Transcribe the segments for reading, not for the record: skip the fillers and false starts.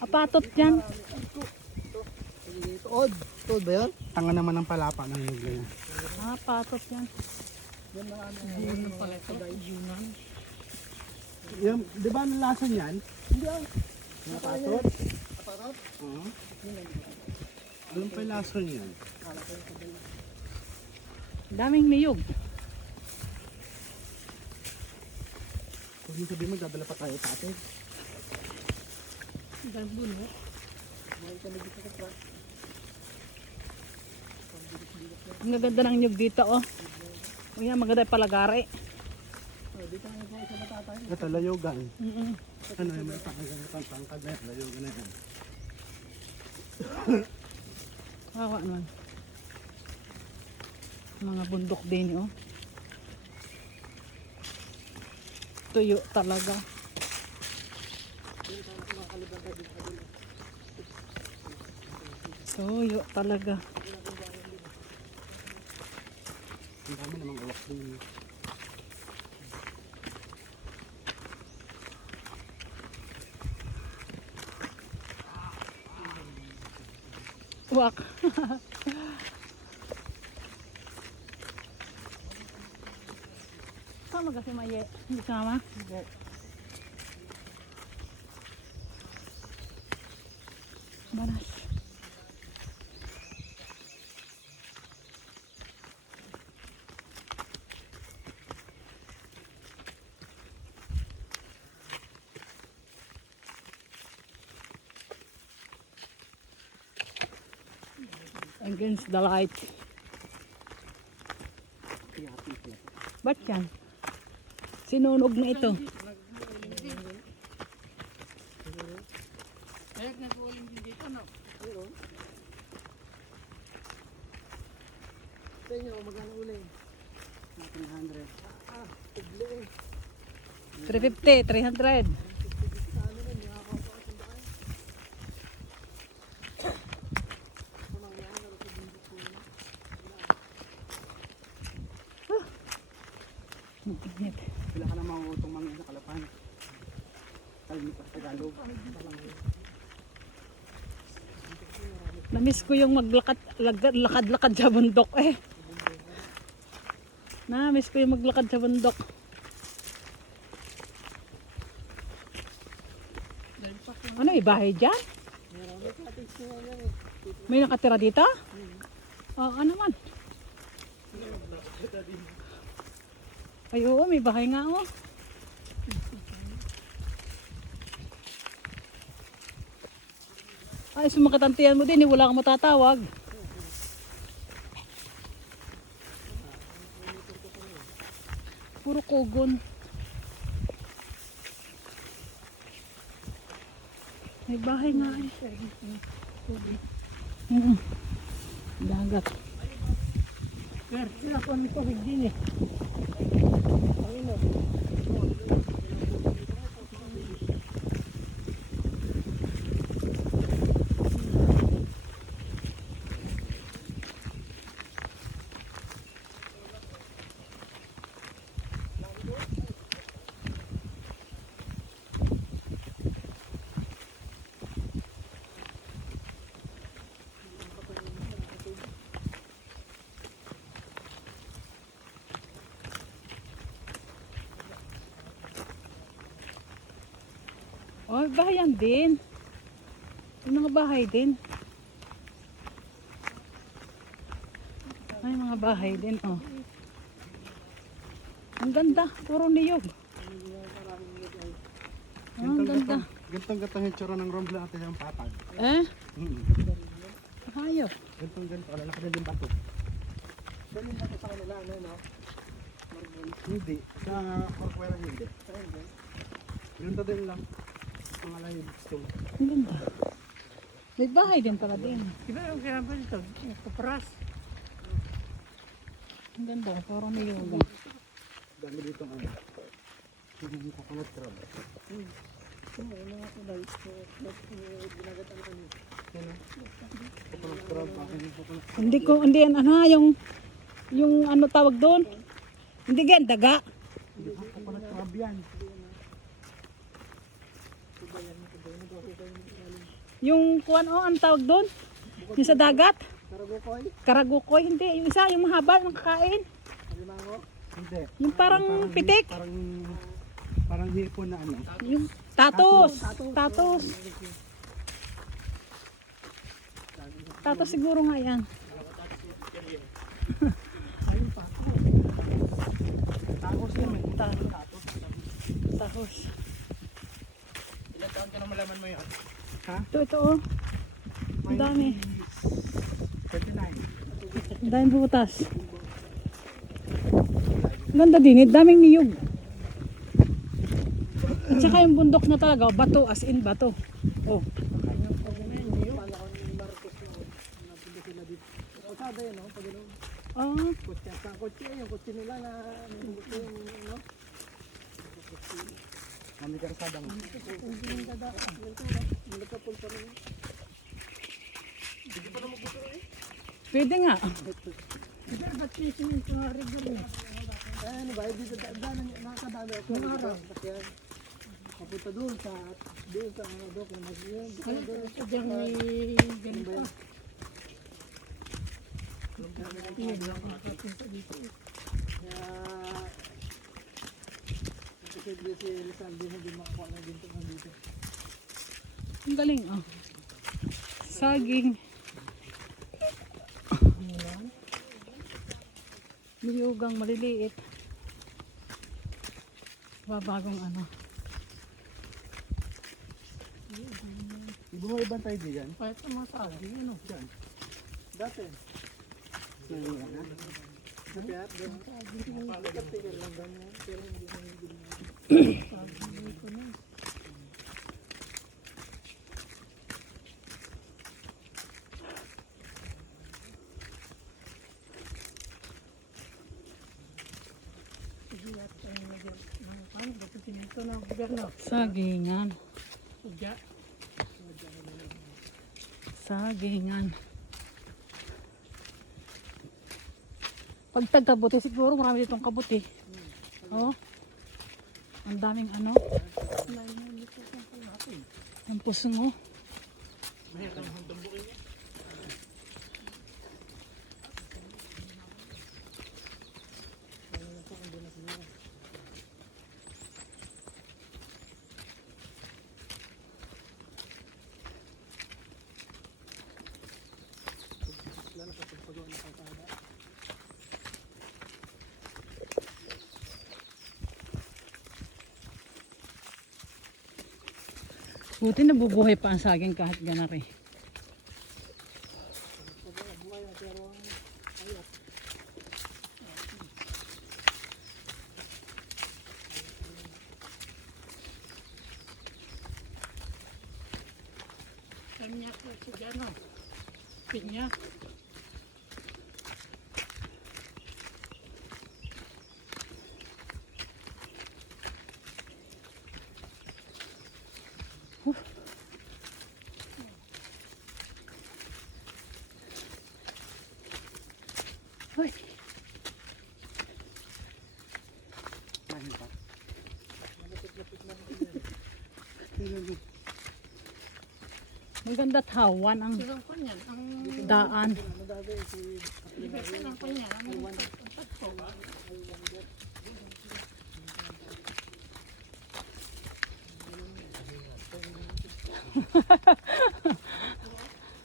Apatot yan. Tuod. Tuod ba yun? Tanga naman ng palapa ng nyug na yan. Apatot yan. Yun pala ito. Yung, di ba ang lasa niyan? Hindi ah. Napatot? Aparot? Oo. Doon pa yung lasa niyan. Daming niyog. Kung yung sabihin mo, dadala pa tayo sa atin. Gambun mo. Buhay ka na dito sa truck. Ang gaganda ng niyog dito oh. Ayan, maganda yung palagari. Dito nga po sa matatay. Ito, layogan. Mm-mm. Ano yung may tangkad na yan, layogan na yan. Kawa naman. Mga bundok din oh. Tuyo talaga. Tuyo talaga. Ang dami namang uwak din. Wak. Sama kasi maye. Hindi sama. Banas. Against the light. Ba't yan? Sinunog na ito. Eh, nag-uling din dito, no? Oo. Sa inyo, magkano uling? 100. Ah, tubli eh. 350, 300. Sa ano rin, nakakapa ka sanda kayo. Kumangyan, nalo sa bundok ko na. Init. Sila ka na mangutong mga sa Kalapan. Kalmi pa sa Tagalog. Namiss ko yung maglakad-lakad sa bundok eh. Namiss ko yung maglakad sa bundok. Ano bahay dyan? May nakatira dito? Oo, ano man? Ay oo, may bahay nga oh. Ay, sumakatantiyan mo din, wala kang matatawag. Puro kugon. May bahay nga eh. Dagat. Pero, sila ko ang tubig din eh. Oh, bahayan din. May mga bahay din. May mga bahay din, oh. Ang ganda, puro niyog. Oh, ang ganda. Gantong-gantong yung tsura ng rombla natin yung patag. Eh? Hayop. Gantong-ganto, alalaki na din bato. Ganun ba ito sa kanila, ano, no? Hindi, sa Corcuera hindi. Ganito din lang. Mga layo gusto. Ang ganda. May bahay din pala din. Diba yung sinabi nito? Kupras. Ang ganda, puro niyog. Dami dito ang ano. Yung coconut crab. Yung mga kulay, ginagatan ko niyo. Coconut crab, akin yung coconut crab. Hindi yan, ano, yung ano tawag doon? Hindi yan, daga. Coconut crab yan. Yung kuwan oh, ang tawag doon? Yung sa dagat? Karagukoy? Karagukoy, hindi. Yung isa, yung mahaba, yung kakain. Alimango? Hindi. Yung parang pitik. Parang hipon na ano. Yung tatos. Tatos. Tatos siguro nga yan. Tagos yan eh. Tatos. Ilan taon ka na malaman mo yan? Ha? Ito oh. Ang dami. 39. Ang daming butas. Ganda din, daming niyog. At saka yung bundok na talaga, bato, as in bato. Oh. Kalsada yun, no? Pag ano, Ah, kotse nila na gusto yung, no? Kami kalsada mo. pwede nga. Ba't fishing ito nga regular eh? Ano ba, dito nakakadami ako. Kaya papunta doon sa ano doon, kung mag-yun. Sadyang may ganito. Yun lang nakakapunta dito. Kaya posible si Lizalde hindi makakuha ng ginto ng dito. Ang galing oh. Saging. Niyugang maliliit. Babagong ano. Iba mo ibang tayo diyan? Kahit sa mga sabi, ano? Diyan. Dati. Nangyayang na. Napiyat doon. Nagkatigil lang ganyan. Pero hindi na yung ginawa. Ito na gobyerno. Sagingan. Sudya. Sagingan. Pag tagkabuti siguro marami ditong kabuti. Oh. Ang daming ano. Ang pusong oh. Buti nabubuhay pa ang saging kahit ganar eh. Kanya ko sudya, no? Pinya. Hoy. Mahin pa. Maganda tawan ang Silang kanya. Ang daan. liberty ng kanya. Ang tatko.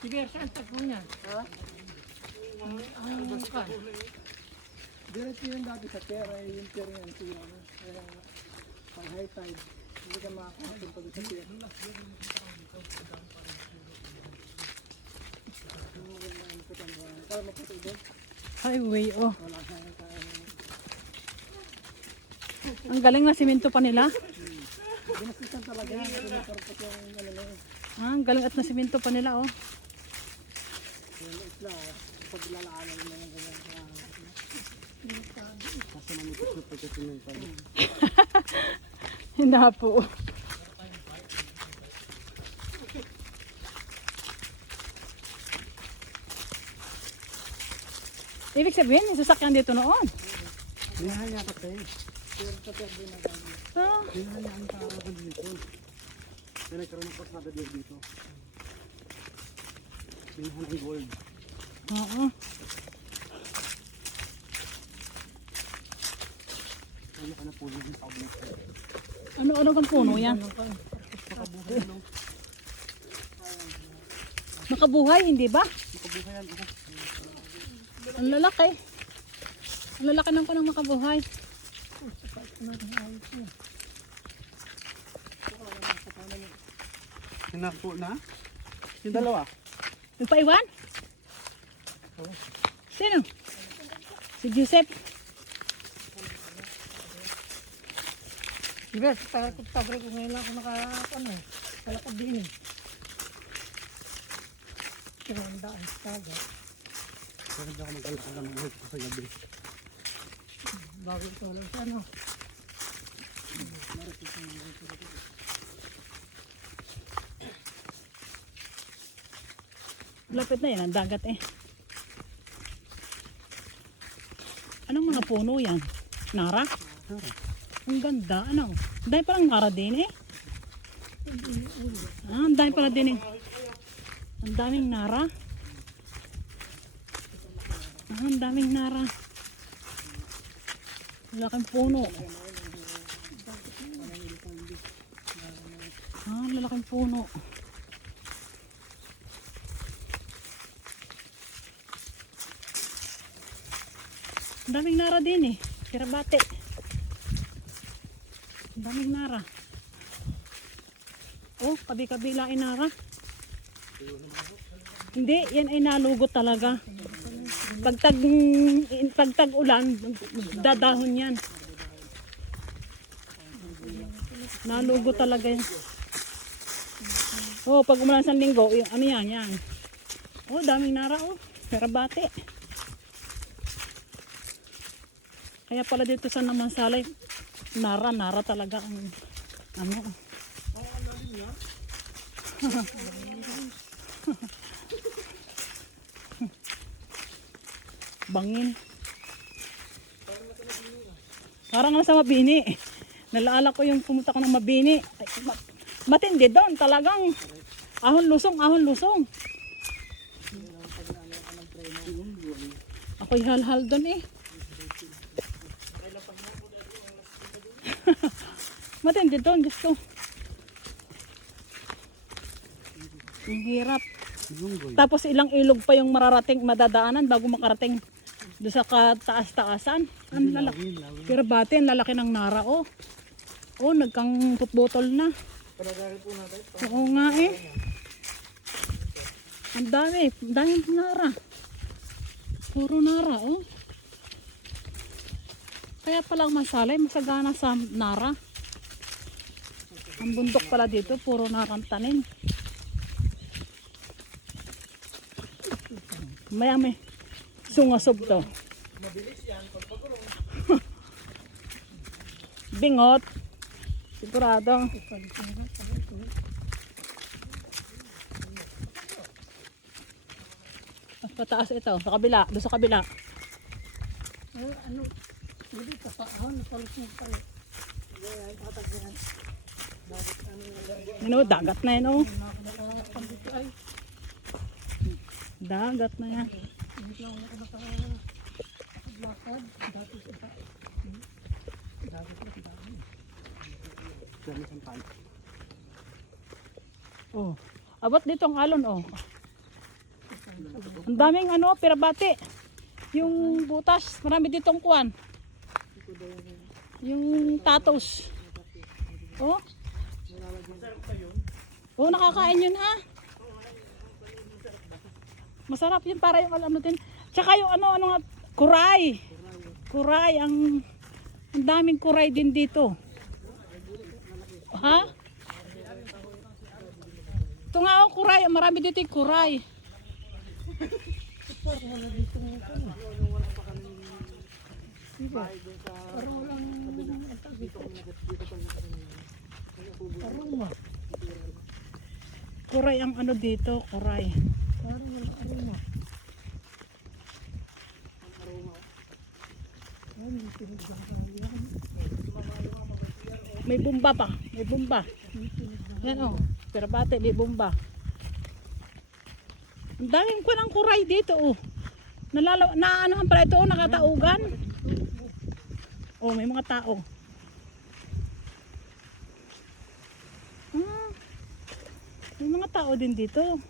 Liberty ang tatko niya. Ha? Ang kan. Diretso yun dati sa pier, ay yung pier yan, siya, ano, kaya pag high tide, hindi ka makakasin pag sa pier. Para maputi doon, Highway oh. wala siyang kaya. Ang galing na simento pa nila. Ginasisan talaga, kasi nakarapot yung ano na yun. Ah, ang galing at na simento pa nila oh. Yung isla, pag lalaanan mo yung ganyan sa... Kasi manipis na pagkasin pa. Hindi po. Ibig sabihin, may sasakyan dito noon. Binahan niya kasi. Pier sa pier din na gano'n. Ah, Binahan niya ang tawag dito. Kaya nagkaroon ng pasada dito. Bilhan ng gold. Oo. Ano ka na po yung tablet? Ano kang puno yan? Makabuhay, hindi ba? Makabuhayan ako. Ang lalaki. Ang lalaki ng panang makabuhay. Sinako na? Yung dalawa? Nagpaiwan? Sino? Si Joseph. Diba, sa pagtabre ko ngayon lang ako nakakano eh. Kalakad din eh. Pero ang daan sa taga. Pero hindi ako mag-alakad ng gold ko sa gabi. Bago ito lang siya no. Lapit na yan, ang dagat eh. Anong mga puno yan? Nara? Ang ganda, ano? Ang dami palang nara din eh. Ah, ang dami pala din eh. Ang daming nara. Ah, ang daming nara. Lalaking puno. Ah, lalaking puno. Ang daming nara din eh. Kirabate. Ang daming nara. Oh, kabi-kabila ay nara. Hindi, yan ay nalugot talaga. Pagtag ulan, dadahon yan. Nalugot talaga yan. Oh, pag umulan sa linggo, ano yan. Oh, daming nara oh. Kirabate. Kaya pala dito sa Namansalay, nara talaga ang ano. Bangin. Parang nasa Mabini. Nalaala ko yung pumunta ko ng Mabini. Ay, matindi doon talagang ahon lusong. Ako'y hal-hal doon eh. Matindi doon, Diyos ko. Ang hirap. Tapos ilang ilog pa yung madadaanan bago makarating doon sa kataas-taasan. Ang lalaki. Kirabate, ang lalaki ng nara, oh. Oh, nagkang putbotol na. Oo nga eh. Ang daming nara. Puro nara, oh. Kaya pala ang Mansalay, masagana sa nara. Ang bundok pala dito, puro narantanin. May sungasob to. Bingot. Sigurado. Mas pataas ito. Sa kabila. Doon sa kabila. Ano? Hindi ka pa ahon, napalis mo pa rin. Ano, dagat na yun, oh. Nakakapandito ay. Dagat na yan. Hindi lang ako nakakapaglakad. Dati sa ita. Dami sa pan. Oh. Abot dito ang alon, oh. Ang daming ano, pirabate. Yung butas, marami ditong kuwan. Yung tatos. Oh. Oh, nakakain yun ha. Masarap yun para yung ano din. Tsaka yung ano nga, kuray. Kuray, ang daming kuray din dito. Ha? Ito nga ang kuray, marami dito yung kuray. Parang walang aroma. Kuray ang ano dito, kuray. Parang walang aroma. May bumba pa, may bumba. Yan oh, pirabate, may bumba. Ang daming ko ng kuray dito oh. Naanohan pala ito oh, nakataugan. Oh, may mga tao. Ah, may mga tao din dito.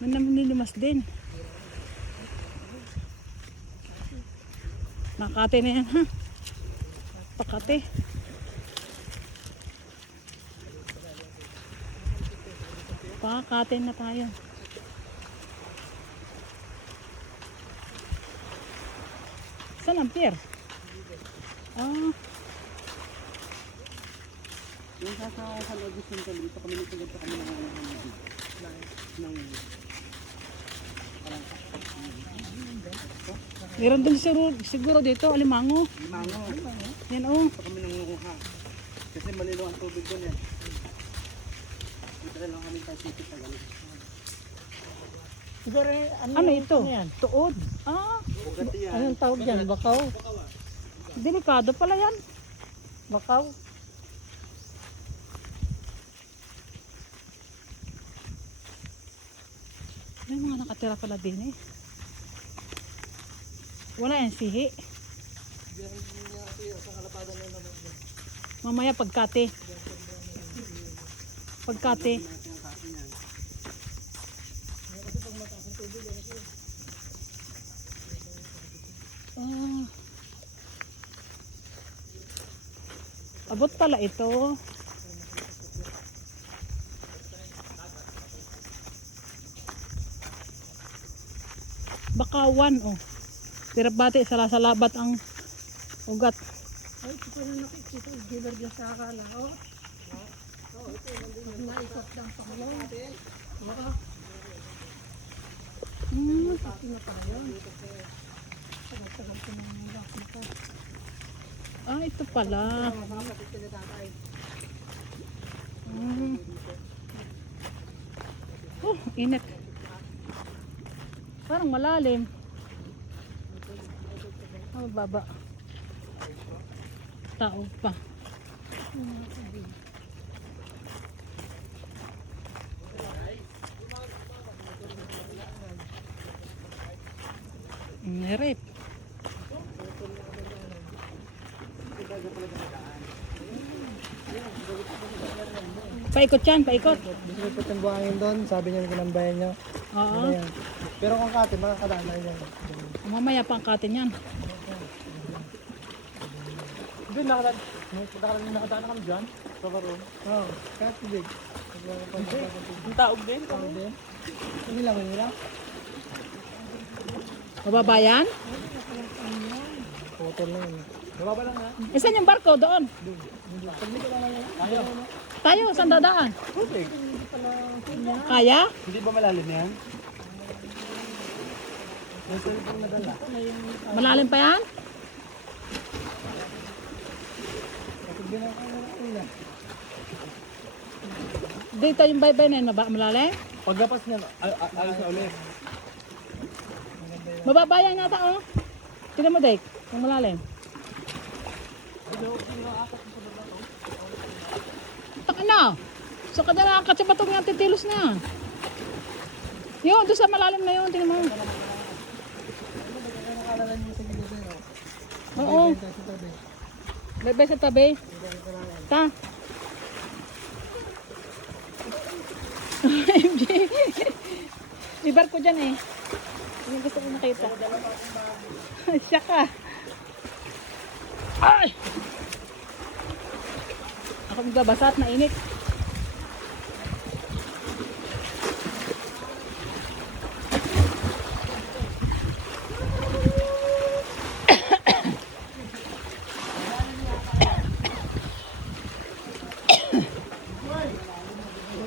May naminimas din. Nakate na yan ha. Pakate. Pakate na tayo. Saan ang pier? Ah, Yung sasama ko sa logis ng kami, dito kami nagtagad sa kami ng meron din siguro dito, alimango. Limango. Yan oh. Dito kami nangunguha. Kasi malilo ang tubig doon eh. Dito na lang kami tayo sipit na galing. Siguro, Ano ito? yan? Tuod. Ah, Ugat yan. Anong tawag dyan? Bakaw? delikado pala yan. Bakaw? May mga nakatira pala din eh. Wala yan sihi. Mamaya pagkate. Pagkate. Ah. Abot pala ito. Bakawan oh. Tirabate salasalabat ang ugat. Ay, ito na nakikita. Gilar dyan sa akala. Oh. Naikot ng panglong. Baka, Hmm. pati na tayo. Tagal-tagal ko ng mga ito. Ah, ito pala. Hmm. Oh, init. Parang malalim. Ah, baba. Tao pa. Nirip. Paikot yan, paikot. Gusto ko itong buhangin doon, sabi niya yung kinambayan niya. Oo. Ayan. Pero kung kati, makakadaan na yan. Mamaya pangkatin yan. Hindi, nakadaan na kami dyan. Sa karoon. Oo, kahit tubig. Ang taog din? Taog din. Hindi lang, hindi lang. Mababayan? Hotel lang yun. Mababa lang ha? Isan yung barko doon? Ayaw. Tayo, saan dadaan? Tubig. Kaya? Hindi ba malalim yan? May cellphone na dala. Malalim pa yan? Kapag binakaw na ulan. Dito yung baybay na yun, malalim? Paglapas niya, alis na ulit. Mababayan nata oh. Tingnan mo Dave, yung malalim. Taka na. So kada na katsabatong yung titilos na yan. Yun, doon sa malalim na yun, tingnan mo. Oo. Baybay sa tabi. Ta. MJ. May barko dyan eh. Yung gusto ko makita. Siya ka. Ay! Ako magbabasa at mainit.